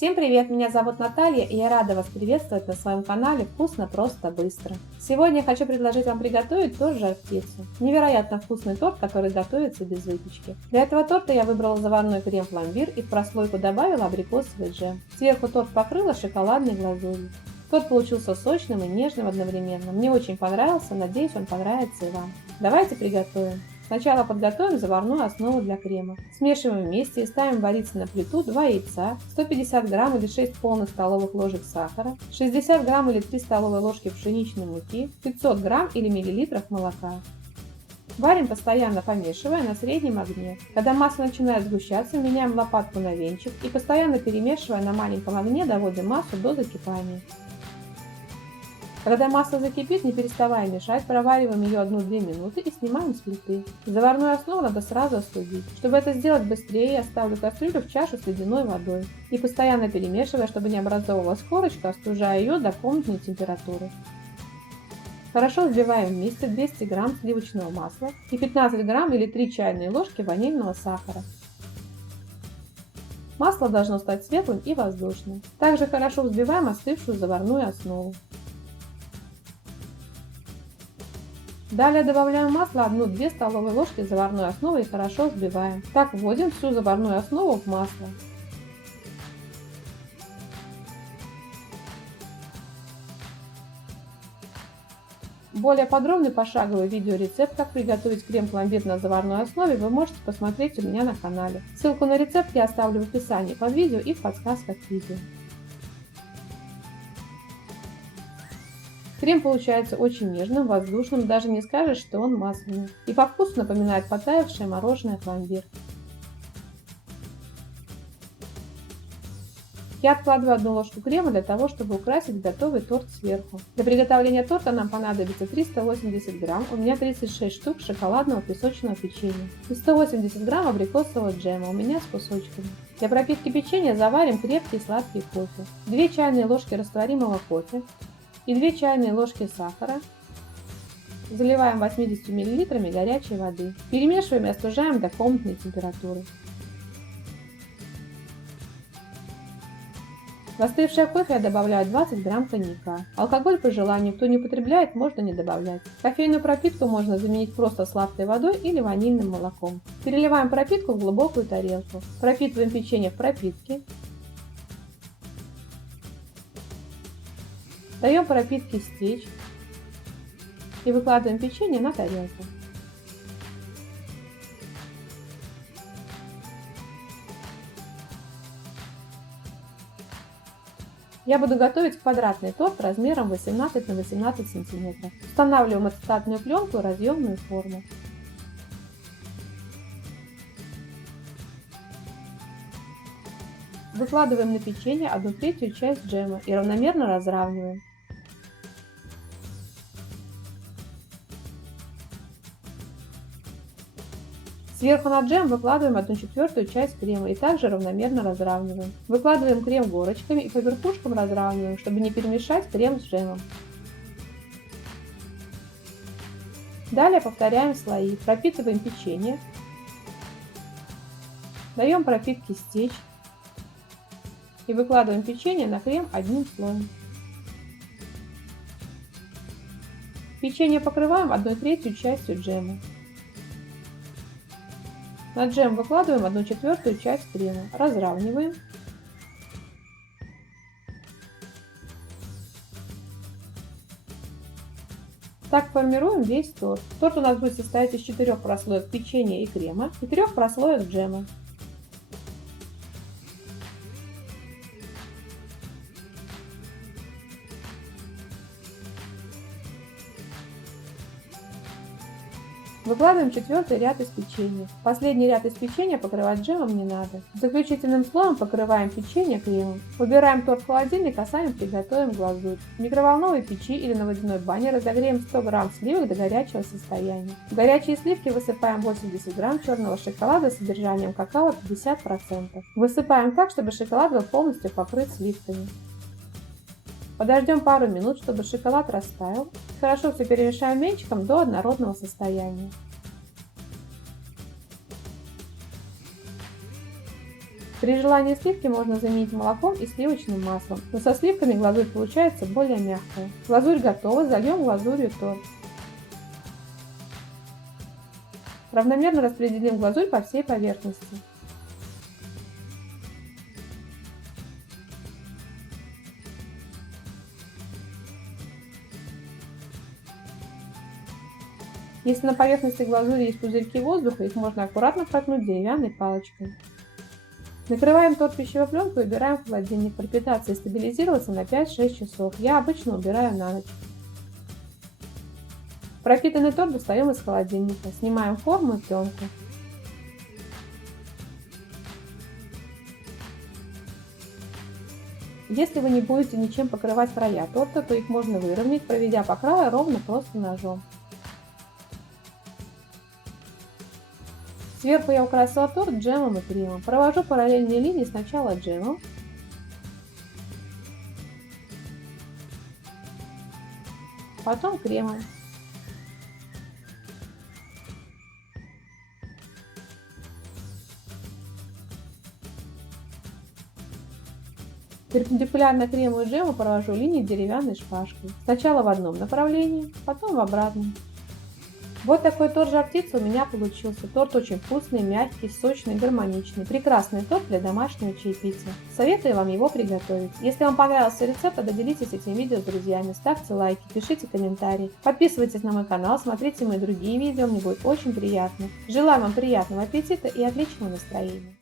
Всем привет, меня зовут Наталья, и я рада вас приветствовать на своем канале «Вкусно, просто, быстро». Сегодня я хочу предложить вам приготовить торт жар-птицу. Невероятно вкусный торт, который готовится без выпечки. Для этого торта я выбрала заварной крем-пломбир и в прослойку добавила абрикосовый джем. Сверху торт покрыла шоколадной глазурью. Торт получился сочным и нежным одновременно. Мне очень понравился, надеюсь, он понравится и вам. Давайте приготовим. Сначала подготовим заварную основу для крема. Смешиваем вместе и ставим вариться на плиту 2 яйца, 150 грамм или 6 полных столовых ложек сахара, 60 грамм или 3 столовые ложки пшеничной муки, 500 грамм или миллилитров молока. Варим, постоянно помешивая на среднем огне. Когда масло начинает сгущаться, меняем лопатку на венчик и постоянно перемешивая на маленьком огне доводим массу до закипания. Когда масло закипит, не переставая мешать, провариваем ее 1-2 минуты и снимаем с плиты. Заварную основу надо сразу остудить. Чтобы это сделать быстрее, я ставлю кастрюлю в чашу с ледяной водой и постоянно перемешивая, чтобы не образовывалась корочка, остужая ее до комнатной температуры. Хорошо взбиваем вместе 200 грамм сливочного масла и 15 грамм или 3 чайные ложки ванильного сахара. Масло должно стать светлым и воздушным. Также хорошо взбиваем остывшую заварную основу. Далее добавляем масло 1-2 столовые ложки заварной основы и хорошо взбиваем. Так вводим всю заварную основу в масло. Более подробный пошаговый видеорецепт, как приготовить крем-пломбир на заварной основе, вы можете посмотреть у меня на канале. Ссылку на рецепт я оставлю в описании под видео и в подсказках к видео. Крем получается очень нежным, воздушным, даже не скажешь, что он масляный. И по вкусу напоминает подтаявшее мороженое пломбир. Я откладываю 1 ложку крема для того, чтобы украсить готовый торт сверху. Для приготовления торта нам понадобится 380 грамм, у меня 36 штук шоколадного песочного печенья и 180 грамм абрикосового джема, у меня с кусочками. Для пропитки печенья заварим крепкий сладкий кофе, 2 чайные ложки растворимого кофе и 2 чайные ложки сахара. Заливаем 80 мл горячей воды. Перемешиваем и остужаем до комнатной температуры. В остывшее кофе я добавляю 20 грамм коньяка. Алкоголь по желанию, кто не употребляет, можно не добавлять. Кофейную пропитку можно заменить просто сладкой водой или ванильным молоком. Переливаем пропитку в глубокую тарелку. Пропитываем печенье в пропитке. Даем пропитке стечь и выкладываем печенье на тарелку. Я буду готовить квадратный торт размером 18 на 18 см. Устанавливаем ацетатную пленку и разъемную форму. Выкладываем на печенье 1/3 часть джема и равномерно разравниваем. Сверху на джем выкладываем 1/4 часть крема и также равномерно разравниваем. Выкладываем крем горочками и по верхушкам разравниваем, чтобы не перемешать крем с джемом. Далее повторяем слои. Пропитываем печенье. Даем пропитке стечь. И выкладываем печенье на крем одним слоем. Печенье покрываем 1/3 частью джема. На джем выкладываем 1/4 часть крема, разравниваем. Так формируем весь торт. Торт у нас будет состоять из 4 прослоек печенья и крема и 3 прослоек джема. Выкладываем 4-й ряд из печенья. Последний ряд из печенья покрывать джемом не надо. Заключительным слоем покрываем печенье кремом. Убираем торт в холодильник, а сами приготовим глазурь. В микроволновой печи или на водяной бане разогреем 100 грамм сливок до горячего состояния. В горячие сливки высыпаем 80 грамм черного шоколада с содержанием какао 50%. Высыпаем так, чтобы шоколад был полностью покрыт сливками. Подождем пару минут, чтобы шоколад растаял. Хорошо все перемешаем венчиком до однородного состояния. При желании сливки можно заменить молоком и сливочным маслом, но со сливками глазурь получается более мягкая. Глазурь готова, зальем глазурью торт. Равномерно распределим глазурь по всей поверхности. Если на поверхности глазури есть пузырьки воздуха, их можно аккуратно проткнуть деревянной палочкой. Накрываем торт пищевой пленкой и убираем в холодильник пропитаться и стабилизироваться на 5-6 часов. Я обычно убираю на ночь. Пропитанный торт достаем из холодильника, снимаем форму и пленку. Если вы не будете ничем покрывать края торта, то их можно выровнять, проведя по краю ровно просто ножом. Сверху я украсила торт джемом и кремом. Провожу параллельные линии сначала джемом, потом кремом. Перпендикулярно крему и джему провожу линии деревянной шпажкой. Сначала в одном направлении, потом в обратном. Вот такой торт жар-птица у меня получился. Торт очень вкусный, мягкий, сочный, гармоничный. Прекрасный торт для домашнего чаепития. Советую вам его приготовить. Если вам понравился рецепт, то делитесь этим видео с друзьями, ставьте лайки, пишите комментарии. Подписывайтесь на мой канал, смотрите мои другие видео, мне будет очень приятно. Желаю вам приятного аппетита и отличного настроения.